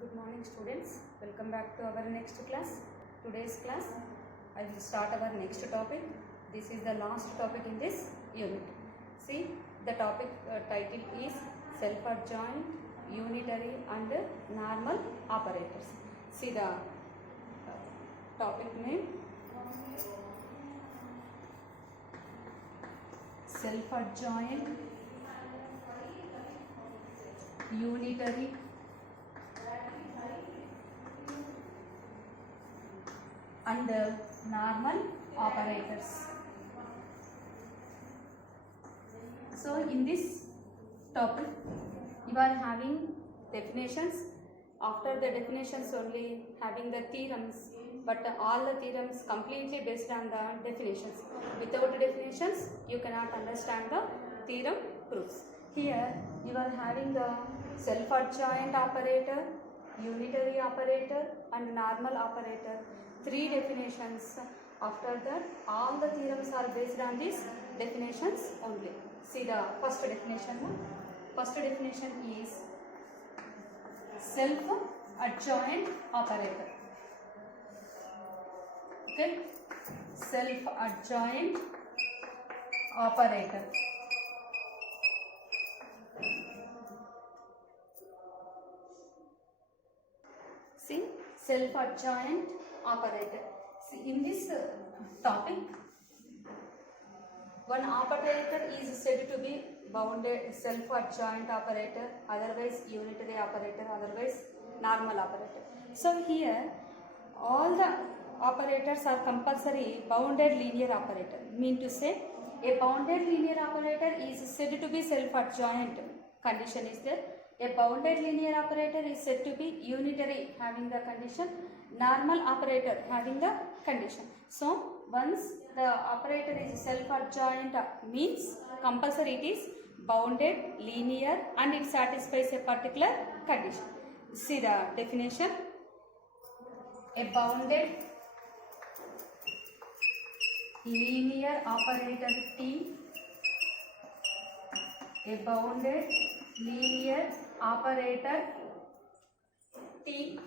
Good morning students, welcome back to our next class. Today's class I will start our next topic. This is the last topic in this unit. See, the topic title is self-adjoint, unitary and normal operators. See the topic name, self-adjoint, unitary and normal operators. So in this topic you are having definitions. After the definitions only having the theorems, but all the theorems completely based on the definitions. Without definitions you cannot understand the theorem proofs. Here you are having the self-adjoint operator, unitary operator and normal operator. Three definitions. After that all the theorems are based on these definitions only. See the first definition. First definition is self-adjoint operator. Okay, self-adjoint operator. See, self-adjoint operator. See, in this topic, one operator is said to be bounded self-adjoint operator, otherwise unitary operator, otherwise normal operator. So here all the operators are compulsory bounded linear operator. Mean to say, a bounded linear operator is said to be self-adjoint. Condition is there. A bounded linear operator is said to be unitary, having the condition. Normal operator having the condition. So once the operator is self-adjoint means compulsory it is bounded, linear and it satisfies a particular condition. See the definition. A bounded linear operator T, a bounded linear operator T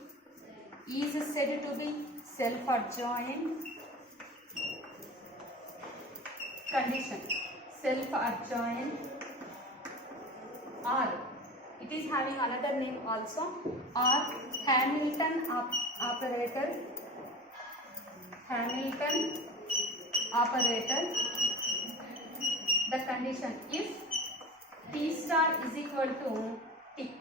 is said to be self-adjoint. Condition, self-adjoint, or it is having another name also, or Hamilton operator, Hamilton operator. The condition if T star is equal to T.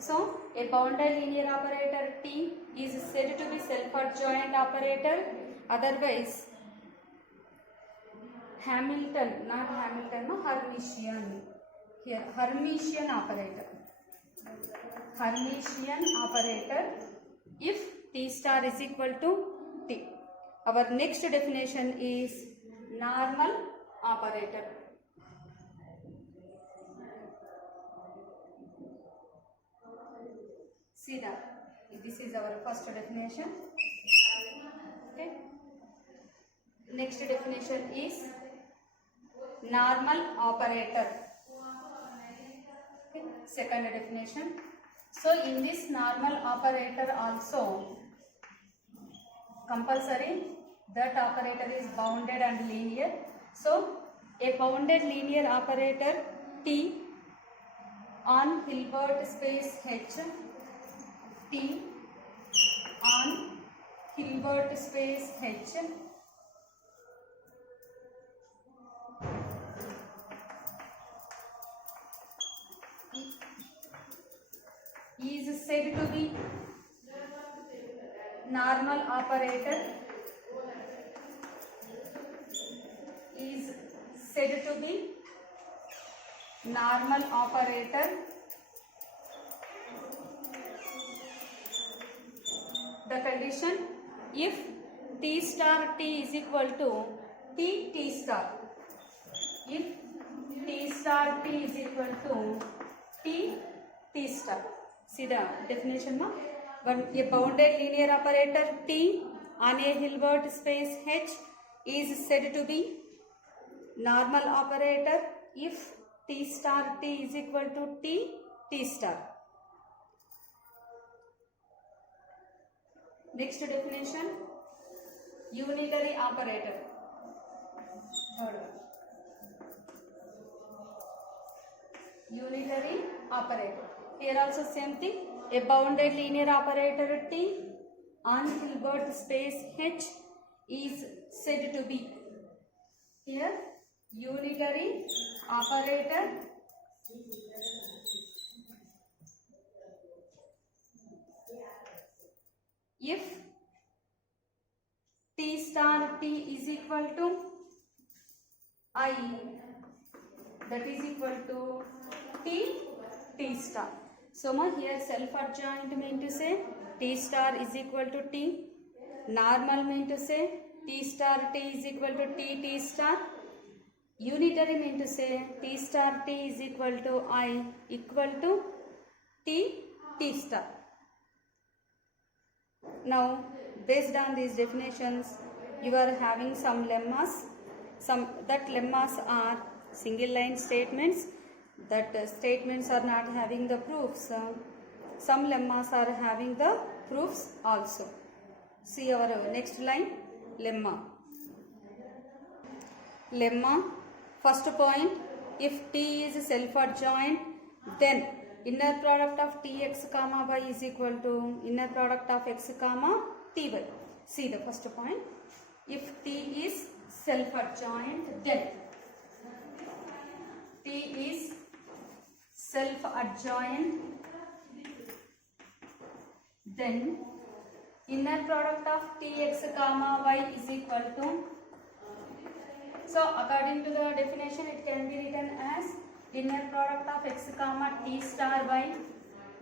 So a bounded linear operator T is said to be self-adjoint operator, otherwise Hamilton, not Hamilton, no, Hermitian. Here, Hermitian operator. Hermitian operator if T star is equal to T. Our next definition is normal operator. See that this is our first definition. Okay. Next definition is normal operator. Okay. Second definition. So in this normal operator also compulsory that operator is bounded and linear. So a bounded linear operator T on Hilbert space H, T on Hilbert space H is said to be normal operator, is said to be normal operator. The condition if T star T is equal to T T star. If T star T is equal to T T star. See the definition now. A bounded linear operator T on a Hilbert space H is said to be normal operator if T star T is equal to T T star. Next definition, unitary operator. Third one. Unitary operator. Here also same thing. A bounded linear operator T on Hilbert space H is said to be. Here unitary operator if T star T is equal to I, that is equal to T star. So here self adjoint mean to say T star is equal to T, normal mean to say T star T is equal to T star, unitary mean to say T star T is equal to I equal to T star. Now based on these definitions you are having some lemmas. That lemmas are single line statements, that statements are not having the proofs. Some lemmas are having the proofs also. See our next line, lemma. Lemma, first point, if T is self-adjoint, then inner product of Tx comma y is equal to inner product of x comma Ty. See the first point, if T is self-adjoint, then T is self-adjoint, then inner product of Tx comma y is equal to, so according to the definition it can be written as inner product of x comma T star y.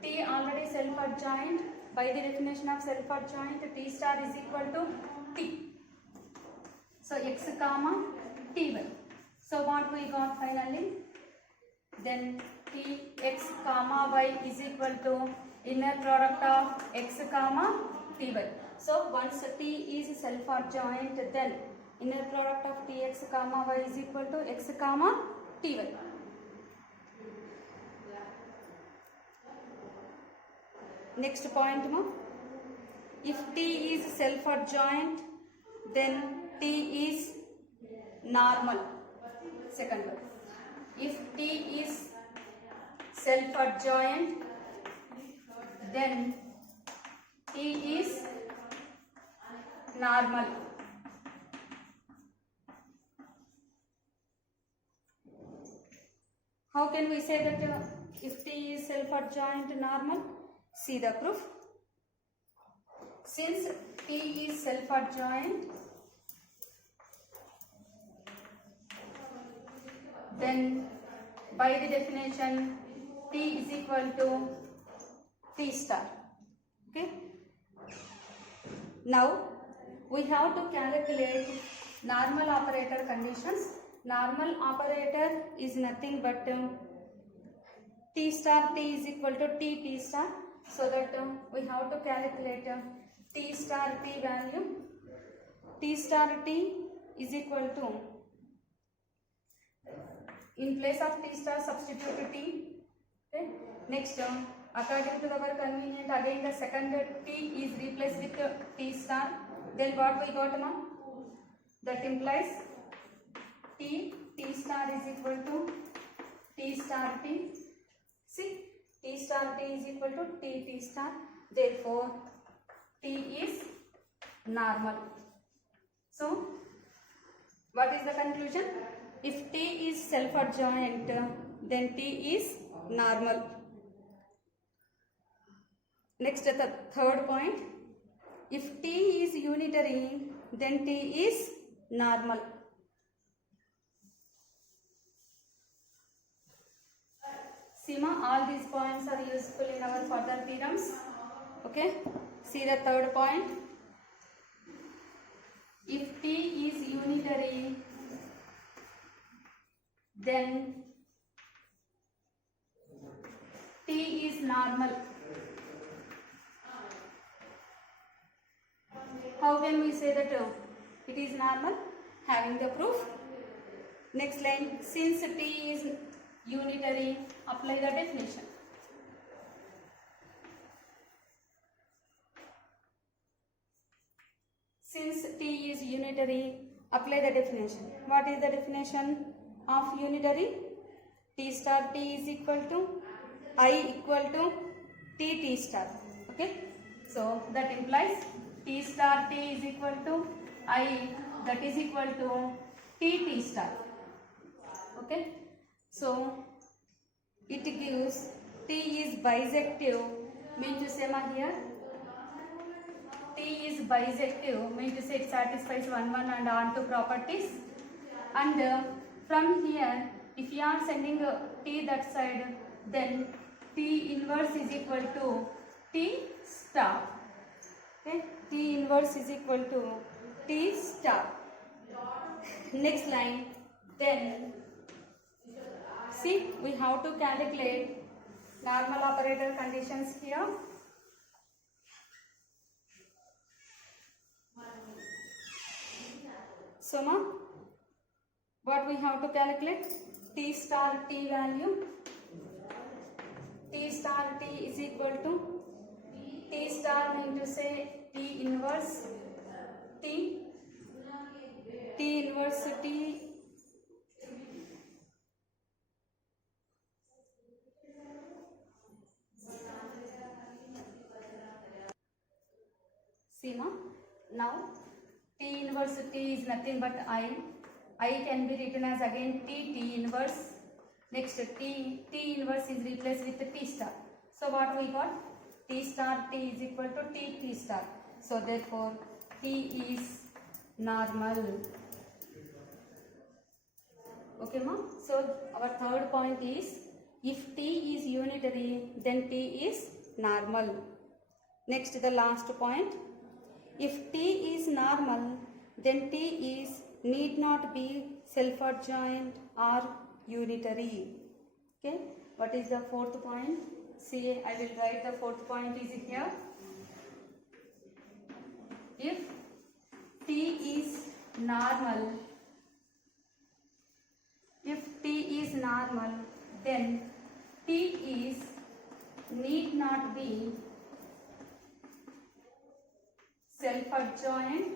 T already self-adjoint, by the definition of self-adjoint T star is equal to T. So x comma Ty. So what we got finally? Then Tx comma y is equal to inner product of x comma Ty. So once T is self-adjoint, then inner product of Tx comma y is equal to x comma Ty. Next point, if T is self-adjoint, then T is normal. Second one, if T is self-adjoint, then T is normal. How can we say that if T is self-adjoint normal? See the proof. Since T is self-adjoint, then by the definition T is equal to T star. Okay. Now we have to calculate normal operator conditions. Normal operator is nothing but T star T is equal to T star. So that we have to calculate T star T value. T star T is equal to, in place of T star substitute T. Okay. Next, according to our convenient, again the second T is replaced with T star. Then what we got, ma'am? That implies T star is equal to T star T. See, T star T is equal to T star. Therefore, T is normal. So, what is the conclusion? If T is self-adjoint, then T is normal. Next, the third point. If T is unitary, then T is normal. Seema, all these points are useful in our further theorems. Okay. See the third point. If T is unitary, then T is normal. How can we say that it is normal? Having the proof. Next line, since T is unitary, apply the definition. unitary? Apply the definition. What is the definition of unitary? T star T is equal to I equal to T T star. Okay. So that implies T star T is equal to I, that is equal to T T star. Okay. So it gives T is bisective, mean to say here T is bisective, mean to say it satisfies 1 1 and on to properties. And from here, if you are sending T that side, then T inverse is equal to T star. Okay, T inverse is equal to T star. Next line, then see, we have to calculate normal operator conditions here. So now, what we have to calculate? T star T value. T star T is equal to T star mean to say T inverse T. T inverse T see now T inverse T is nothing but I can be written as again T inverse. Next T inverse is replaced with T star. So what we got? T star T is equal to T star. So therefore T is normal. Okay ma? So our third point is, if T is unitary, then T is normal. Next, the last point. If T is normal, then T is need not be self-adjoint or unitary. Okay, what is the fourth point? See, I will write the fourth point is here. If T is normal, then T is need not be self-adjoint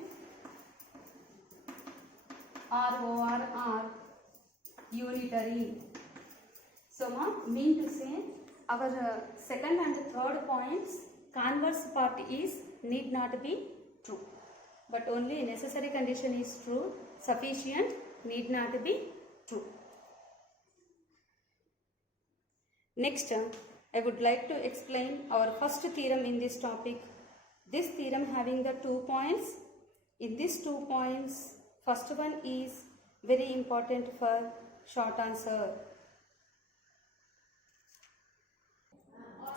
or unitary. So mean to say our second and third points, converse part is need not be true, but only necessary condition is true, sufficient need not be true. Next, I would like to explain our first theorem in this topic. This theorem having the 2 points. In these 2 points, first one is very important for short answer.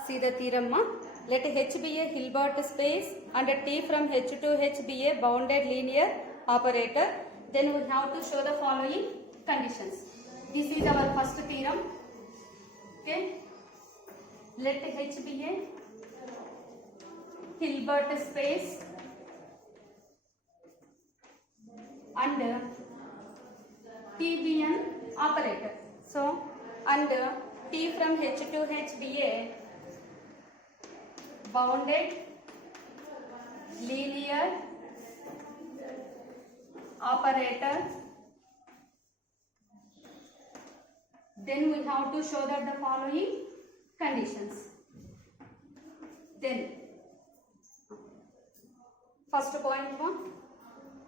See the theorem ma? Let H be a Hilbert space and T from H to H be a bounded linear operator. Then we have to show the following conditions. This is our first theorem. Okay. Let H be a Hilbert space and T be an operator. So, and T from H to H be a bounded linear operator. Then we have to show that the following conditions. Then first point one,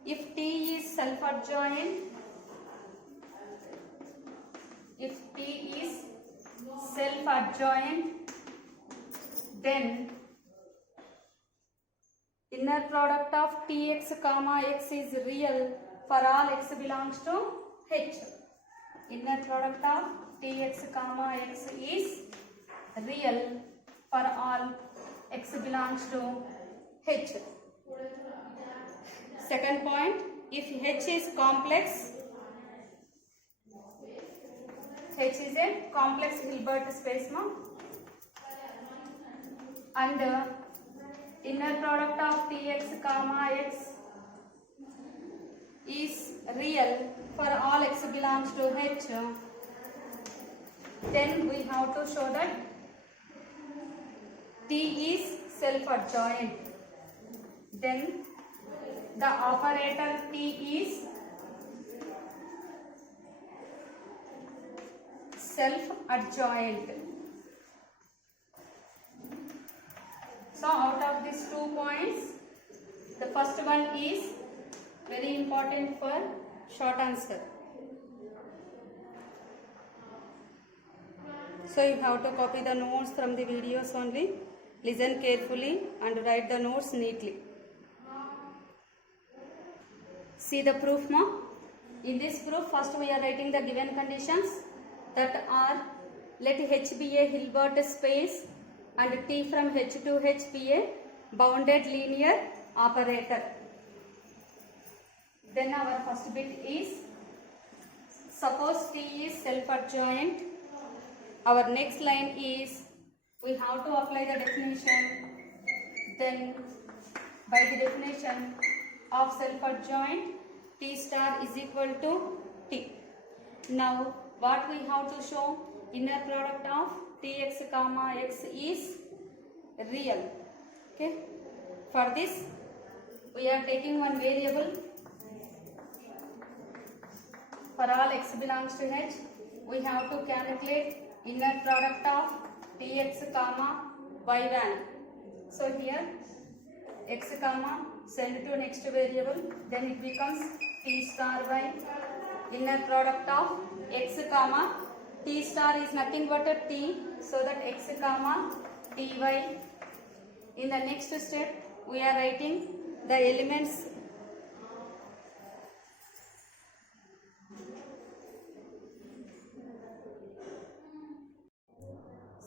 if T is self-adjoint, then inner product of Tx comma x is real for all x belongs to H. Inner product of Tx comma x is real for all x belongs to H. Second point, if H is complex, H is a complex Hilbert space and inner product of Tx comma x is real for all x belongs to H, then we have to show that T is self-adjoint. Then the operator T is self-adjoint. So out of these 2 points, the first one is very important for short answer. So you have to copy the notes from the videos only, listen carefully and write the notes neatly. See the proof now. In this proof, first we are writing the given conditions that are, let H be a Hilbert space and T from H to H be a bounded linear operator. Then our first bit is, suppose T is self-adjoint. Our next line is, we have to apply the definition. Then by the definition of self-adjoint, T star is equal to T. Now what we have to show, inner product of Tx comma x is real. Okay. For this we are taking one variable. For all x belongs to H, we have to calculate inner product of Tx comma y1. So here x comma send to next variable, then it becomes T star y. Inner product of x comma T star is nothing but a T, so that x comma Ty. In the next step we are writing the elements.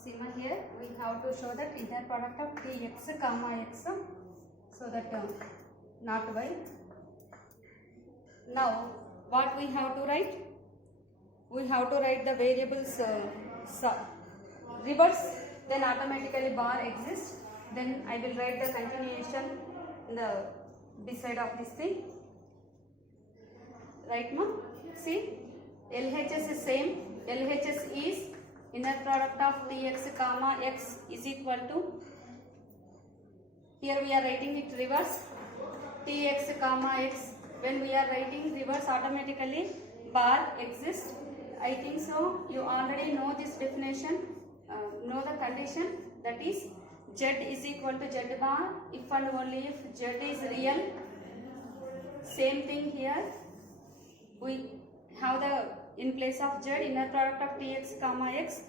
See here we have to show that inner product of Tx comma x, so that not y. Now what we have to write? We have to write the variables reverse, then automatically bar exists. Then I will write the continuation in the beside of this thing. Right ma? See, LHS is same. LHS is inner product of Tx comma x is equal to, here we are writing it reverse, Tx comma x. When we are writing reverse, automatically bar exists. I think so you already know this definition, know the condition, that is z is equal to z bar if and only if z is real. Same thing here, we have the, in place of z, inner product of Tx comma x.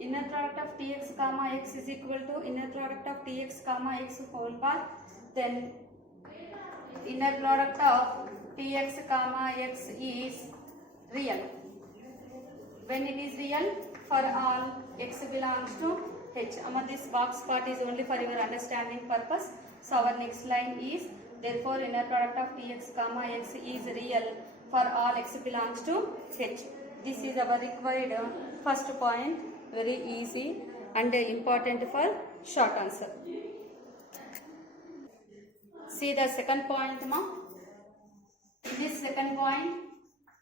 Inner product of Tx comma x is equal to inner product of Tx comma x whole bar. Then inner product of Tx comma x is real. When it is real, for all x belongs to H. This box part is only for your understanding purpose. So our next line is, therefore inner product of Tx comma x is real for all x belongs to H. This is our required first point, very easy and important for short answer. See the second point ma. In this second point,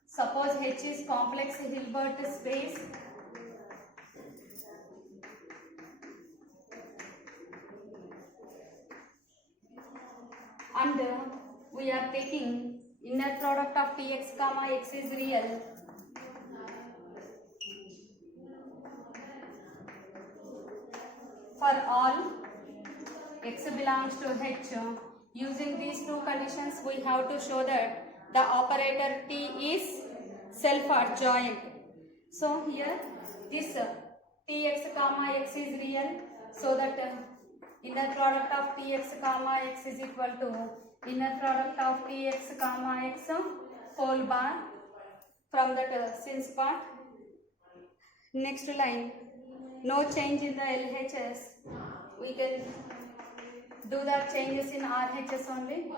suppose H is complex Hilbert space and we are taking inner product of Tx comma x is real for all x belongs to H. Using these two conditions, we have to show that the operator T is self-adjoint. So here this Tx comma x is real, so that inner product of Tx comma x is equal to inner product of Tx comma x whole bar from that since part. Next line, no change in the LHS. We can do the changes in RHS only.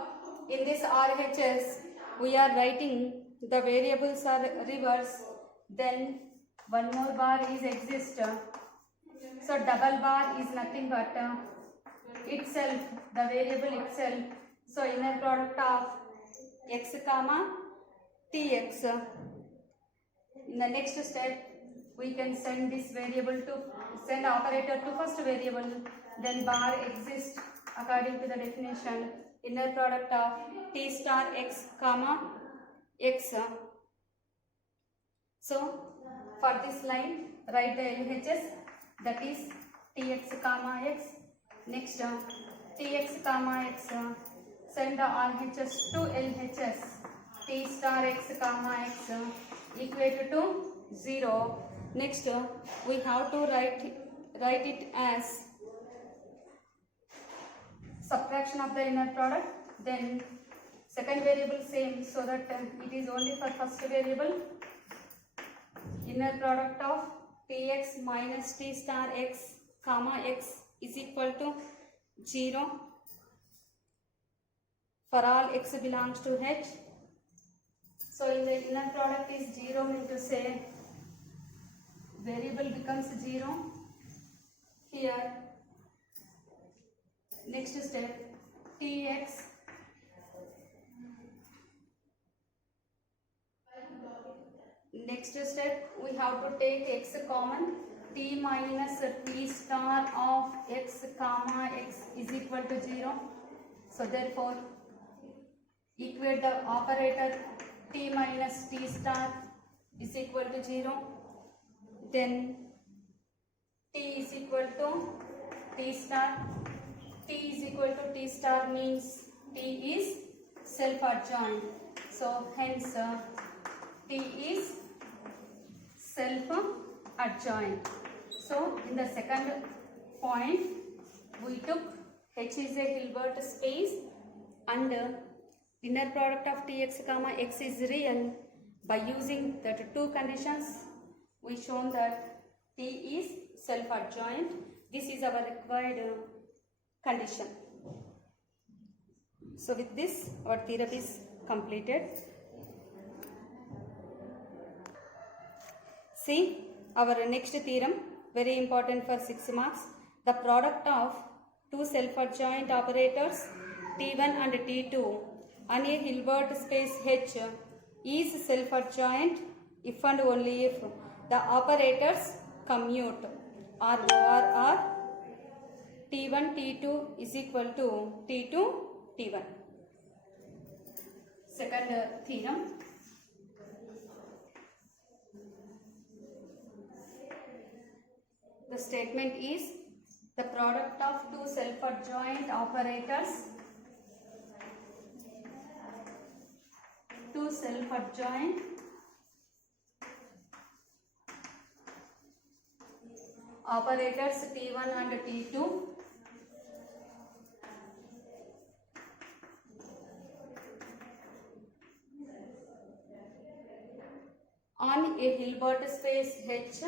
In this RHS, we are writing the variables are reverse, then one more bar is exist. So double bar is nothing but itself, the variable itself. So inner product of x comma Tx. In the next step, we can send this variable to, send operator to first variable, then bar exists according to the definition. inner product of t star x comma x. So for this line write the LHS, that is tx comma x. Next tx comma x, send the RHS to LHS. T star x comma x equated to 0. Next we have to write it as subtraction of the inner product, then second variable same, so that it is only for first variable. Inner product of tx minus t star x comma x is equal to 0 for all x belongs to h. So in the inner product is 0, mean to say variable becomes 0 here. Next step, tx next step we have to take x common. T minus t star of x comma x is equal to 0. So therefore equate the operator t minus t star is equal to 0. Then t is equal to t star. T is equal to t star means t is self-adjoint. So hence t is self-adjoint. So in the second point we took H is a Hilbert space and inner product of tx comma x is real. By using the two conditions we shown that t is self-adjoint. This is our required condition. So with this our theorem is completed. See our next theorem, very important for 6 marks. The product of two self-adjoint operators T1 and T2 on a Hilbert space H is self-adjoint if and only if the operators commute or T1 T2 is equal to T2 T1. Second theorem. The statement is the product of two self-adjoint operators T1 and T2 on a Hilbert space H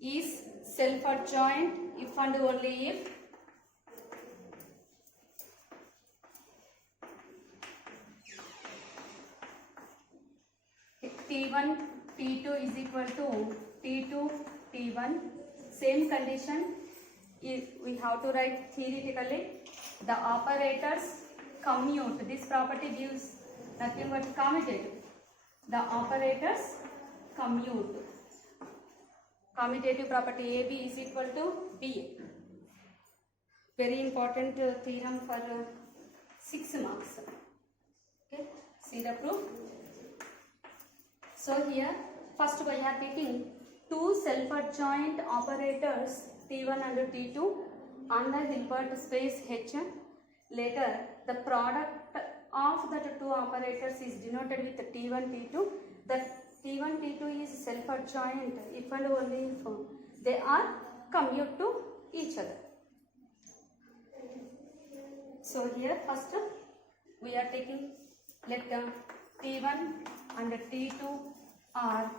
is self-adjoint if and only if T1 T2 is equal to T2 T1. Same condition we have to write theoretically. The operators commute. This property gives nothing but commutative. The operators commute. Commutative property AB is equal to B. Very important theorem for 6 marks. Okay, see the proof. So here first we are taking two self-adjoint operators T1 and T2 on the Hilbert space H. Later the product of the two operators is denoted with T1 T2. That T1 T2 is self-adjoint if and only if they are commute to each other. So here first we are taking, let T1 and T2 are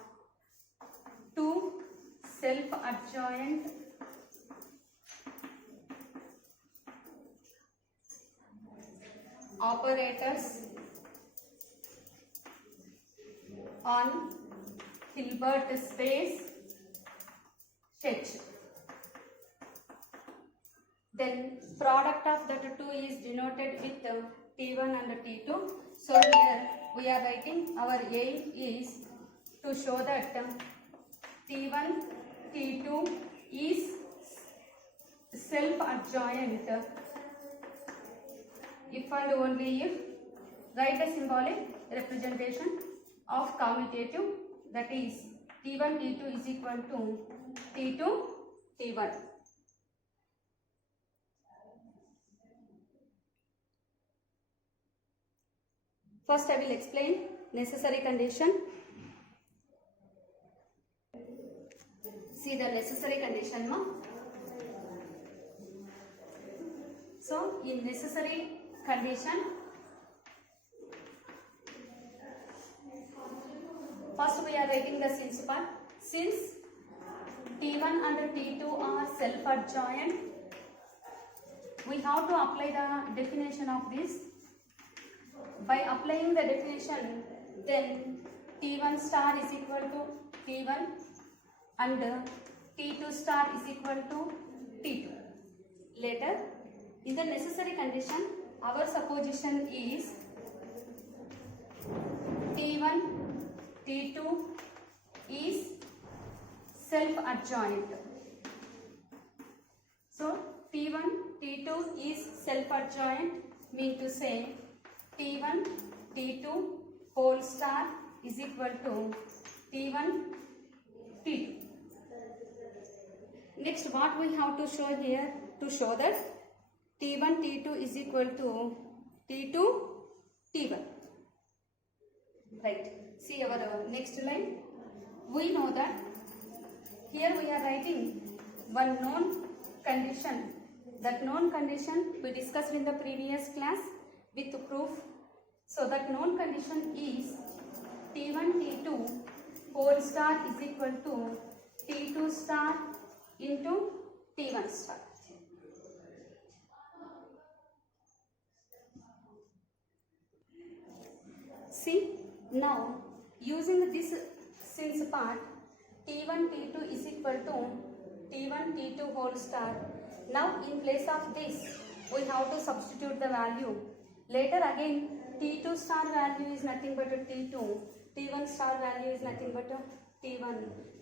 two self-adjoint operators on Hilbert space H. Then product of the two is denoted with T1 and T2. So here we are writing our aim is to show that T1, T2 is self-adjoint if and only if, write the symbolic representation of commutative, that is T1, T2 is equal to T2, T1. First I will explain necessary condition. See the necessary condition, ma. So in necessary condition, first we are writing the since part. Since T1 and T2 are self-adjoint, we have to apply the definition of this. By applying the definition, then T1 star is equal to T1 and T2 star is equal to T2. Later, in the necessary condition, our supposition is T1, T2 is self-adjoint. So, T1, T2 is self-adjoint, mean to say T1, T2 whole star is equal to T1, T2. Next, what we have to show here, to show that T1, T2 is equal to T2, T1. Right. See our next line. We know that here we are writing one known condition. That known condition we discussed in the previous class with proof. So that known condition is T1, T2 whole star is equal to T2 star into T1 star. See, now using this since part, T1, T2 is equal to T1, T2 whole star. Now in place of this, we have to substitute the value. Later again, T2 star value is nothing but a T2. T1 star value is nothing but a T1.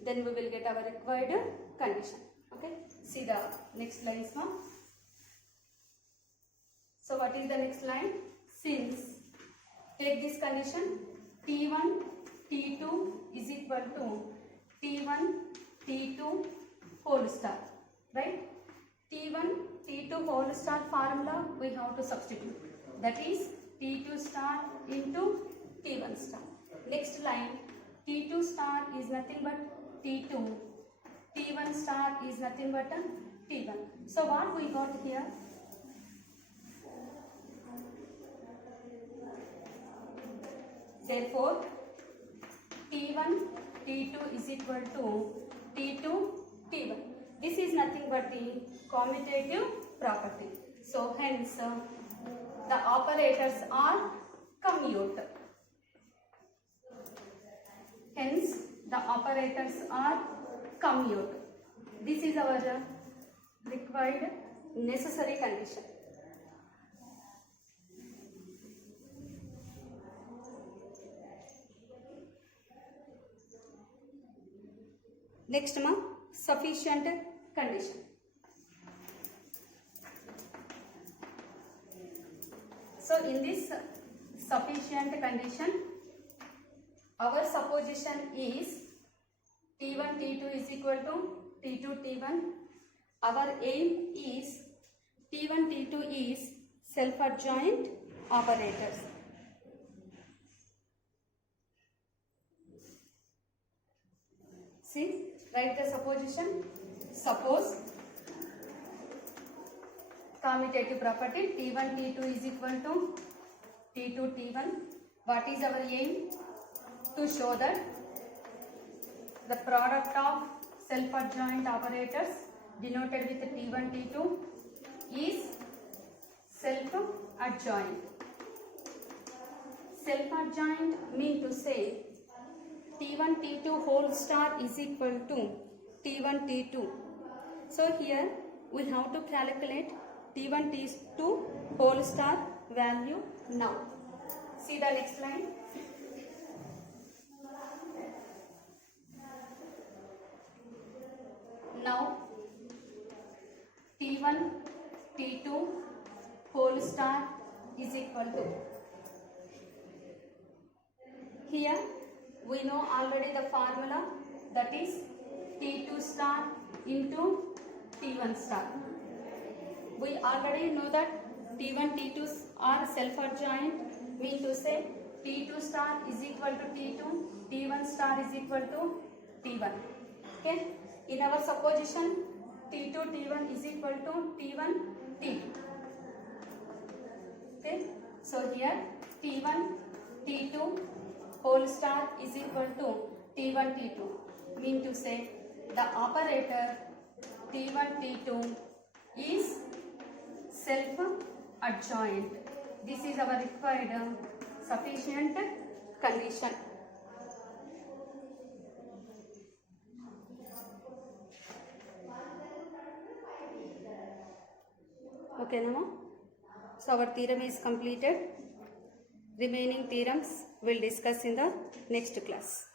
Then we will get our required condition. Okay. See the next line now. So what is the next line? Since, take this condition, T1, T2 is equal to T1, T2 whole star. Right? T1, T2 whole star formula we have to substitute. That is T2 star into T1 star. Next line, T2 star is nothing but T2. T1 star is nothing but a T1. So what we got here? Therefore, T1, T2 is equal to T2, T1. This is nothing but the commutative property. So hence, the operators are commute. Hence, the operators are commute. This is our required necessary condition. Next, sufficient condition. So in this sufficient condition, our supposition is T1, T2 is equal to T2, T1. Our aim is T1, T2 is self-adjoint operators. See, write the supposition. Suppose commutative property T1, T2 is equal to T2, T1. What is our aim? To show that the product of self-adjoint operators denoted with T1, T2 is self-adjoint. Self-adjoint mean to say T1, T2 whole star is equal to T1, T2. So here we have to calculate T1, T2 whole star value now. See the next line. here we know already the formula, that is T2 star into T1 star. We already know that T1, T2 are self-adjoint, mean to say T2 star is equal to T2, T1 star is equal to T1. Okay, in our supposition T2, T1 is equal to T1, T2. Okay, so here T1, T2 whole star is equal to T1, T2, mean to say the operator T1, T2 is self-adjoint. This is our required sufficient condition. Okay, Nama. So our theorem is completed. Remaining theorems we'll discuss in the next class.